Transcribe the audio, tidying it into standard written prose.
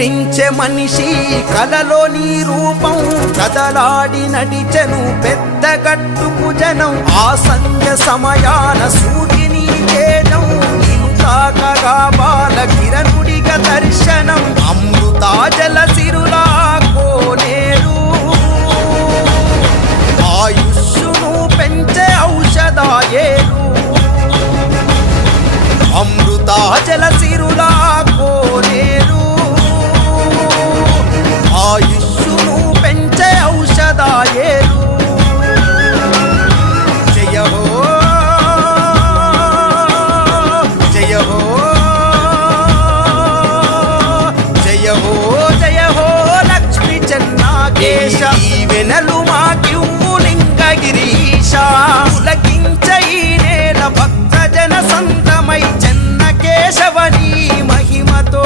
నిద్రించే మనిషి కలలోని రూపం కదలాడి నడిచెను పెద్ద గట్టుకు జనం ఆ సంధ్య సమయాన సూర్యుని తేజం తాకగా బాల కిరణుడిగా దర్శనం అమృతాజల సిరులా కోనేరు ఆయుష్ను పెంచే ఔషధాయేరు అమృతాజల సిరులా కోనేరు ఆయుష్ను పెంచే ఔషధాయేరు జయ హో జయ హో జయ హో జయ హో లక్ష్మీ చెన్నాకేశ వెనలు మాకివ్వు లింగగిరీశ పులకించ ఈ నేల భక్తజన సంతమై చెన్నకేశవని మహిమతో